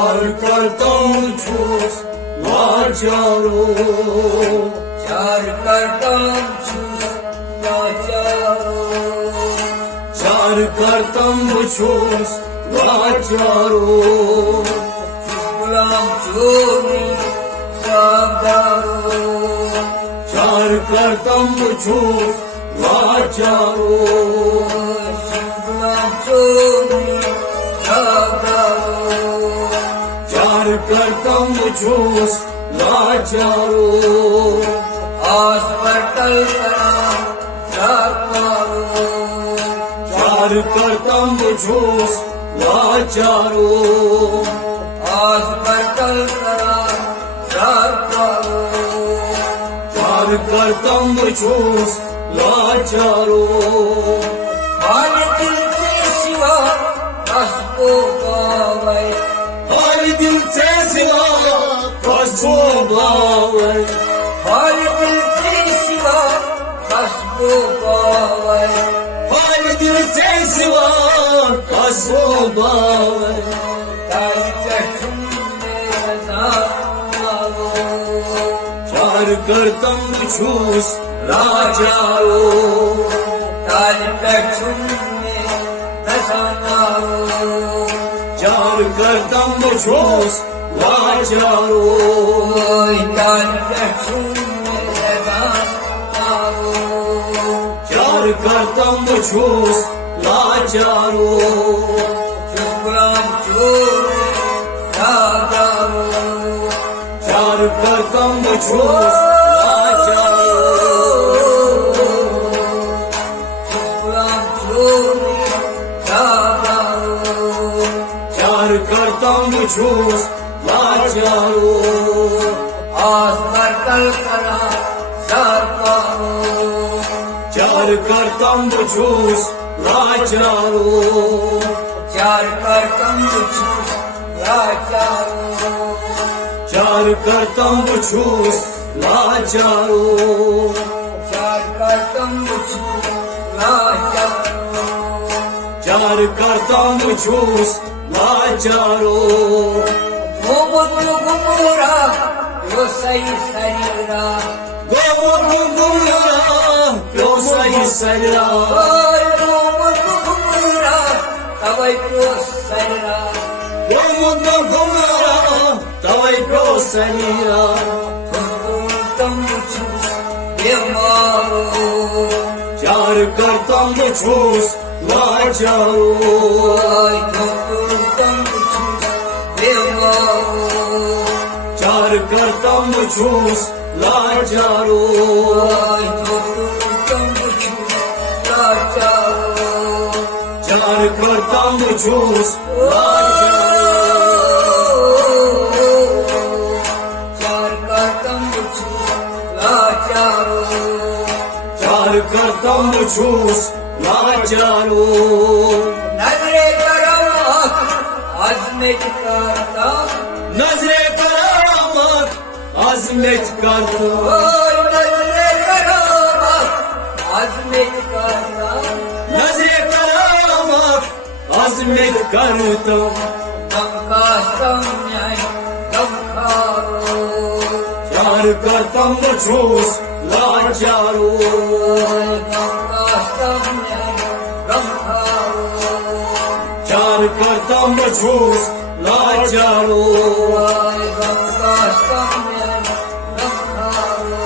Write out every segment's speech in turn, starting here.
Çar kartam çuz laçaro, Çar kartam çuz laçaro, çar kartam çuz laçaro, Gulam çuni sabdaro, çar kartam çuz laçaro, Gulam çuni sabdaro, çar kartam çuz laçaro, आस पर कल करा जापारो, çar kartam çuz laçaro, आस पर कल करा जापारो, çar kartam çuz laçaro, खाली दिल से सिवा कसको पावे, hali dil se siva kasko bavar, खाली दिल से सिवा कसको पावे, hali dil se siva kasko bavar, ताई कठुन में जापारो, çar kartam çuz laçaro, ताई कठुन में जापारो, çar kartam çuz laçaro, Oy ताई कठुन में जापारो, çar kartam çuz laçaro, Gulam çuni sabdaro, çar kartam çuz laçaro, Gulam çuni sabdaro, çar kartam çuz laçaro, आस पर कल करा जापारो, çar kartam çuz laçaro, चार करतम छूस लाचारो, çar kartam çuz laçaro, चार करतम छूस लाचारो, çar kartam çuz laçaro, मोबुद्रु गुमुरा यो सही शरीरा, gomu gumra yosay sayra, ओय मोबुद्रु गुमुरा तवै यो शरीरा, gomu gumra tavay prosayra, तुम छूस ये मारो, çar kartam çuz laçaro, ओय तुम छूस ये मारो, çar kartam çuz laçaro, ओय तुम छूस लाचारो, çar kartam çuz laçaro, चार करतम छूस लाचारो, çar kartam çuz laçaro, नजरे करामत अजमेत करता, nazre karamat azmet kartam, ओय नजरे करामत अजमेत करता, nazre karamat azmet kartam, गम का सम्याय गम खारो, çar kartam çuz laçaro, गम का सम्याय गम खारो, çar kartam çuz laçaro, ओय गम का सम्याय गम खारो,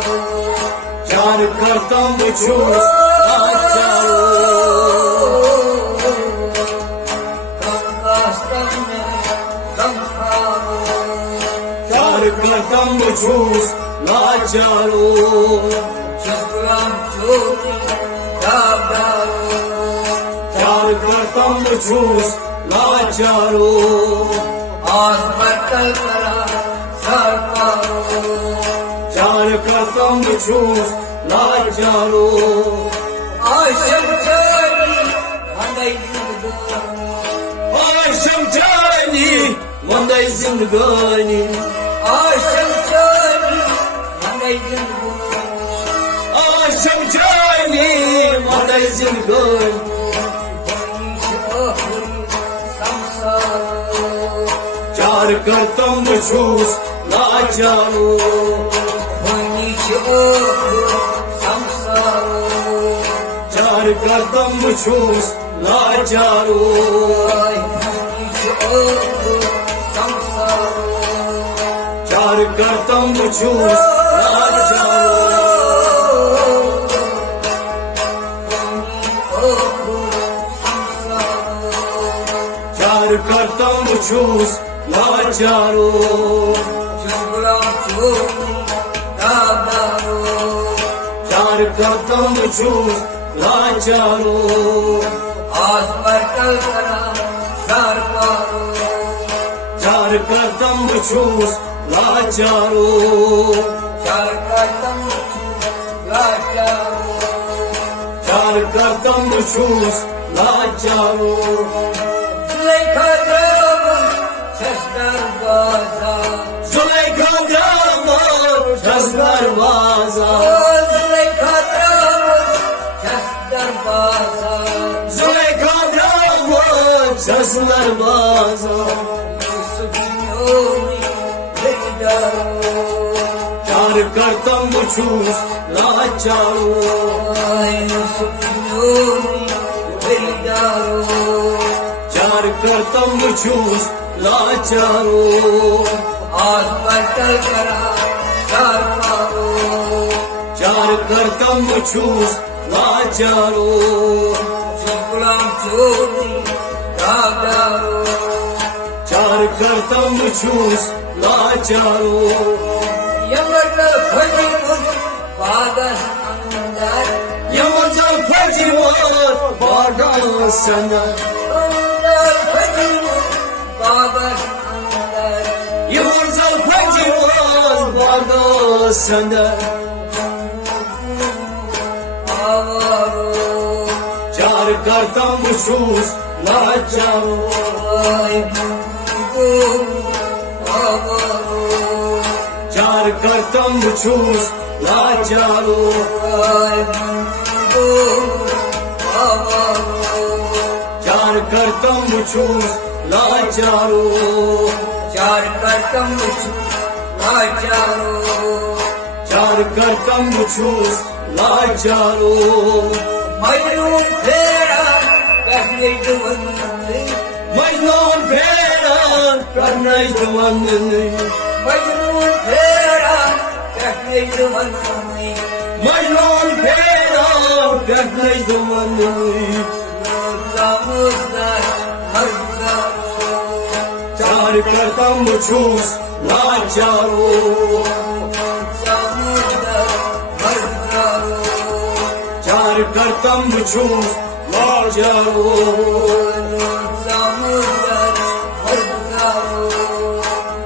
çar kartam çuz laçaro, गम का सम्याय गम खारो, çar kartam çuz laçaro, शुक्लां ज्योति दादारो, çar kartam çuz laçaro, आस पर कल करा सरकारो, çar kartam çuz laçaro, आशम चली हंदै जिंदगानी, aşım cani vanday zindgani, आशम चली हंदै जिंदगानी, aşım cani vanday zindgani, शोहरी संसारो, çar चार करतम बचूस लाचारो चार करतम बचूस लाचारो चार करतम बचूस लाचारो चार करतम बचूस लाचारो चार करतम बचूस लाचारो चार करतम बचूस लाचारो चार करतम बचूस लाचारो Zuleika Draman Çaz darvaza Zuleika Draman Çaz darvaza Çar kartam buçuz laçaro चार करतम बचूस लाचारो चार करतम बचूस लाचारो चार करतम बचूस लाचारो यमजल फजीवर बागन सनर Yılmazal fecivar bağda sende Çar kartam buşuz laçaro Çar kartam buşuz laçaro Çar kartam buşuz लाचारो चार करतम लाचारो चार करतम बचूस लाचारो मजनून फेरा कहने जवंदे मजनून फेरा कहने जवंदे मजनून फेरा कहने जवंदे मजनून फेरा कहने जवंदे चार करतम बचूस लाचारो चार करतम बचूस लाचारो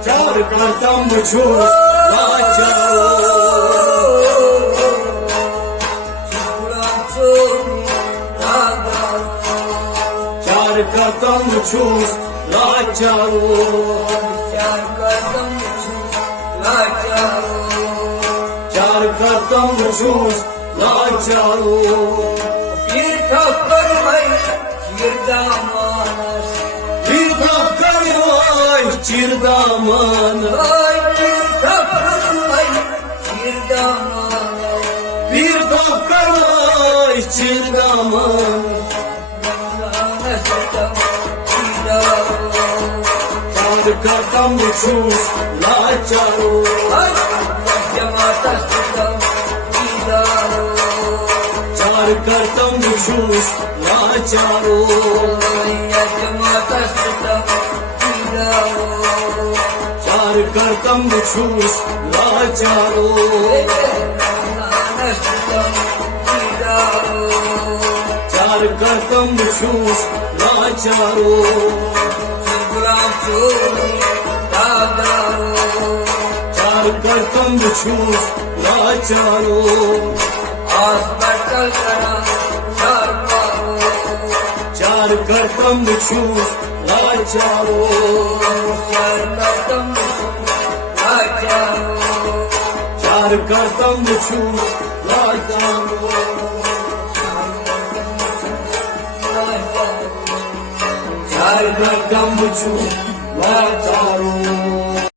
चार करतम बचूस लाचारो चार करतम बचूस लाचारो चार करतम लाचारो चार करतम बचूस लाचारो तीर्थ करवै चिरदामानस तीर्थ करवै चिरदामानस तीर्थ करवै चिरदामानस तीर्थ करवै चिरदामानस चार करतम बचूस लाचारो चार करतम बचूस लाचारो चार करतम बचूस लाचारो चार करतम बचूस लाचारो चार करतम बचूस लाचारो चार करतम बचूस लाचारो चार करतम बचूस लाचारो चार करतम बचूस लाचारो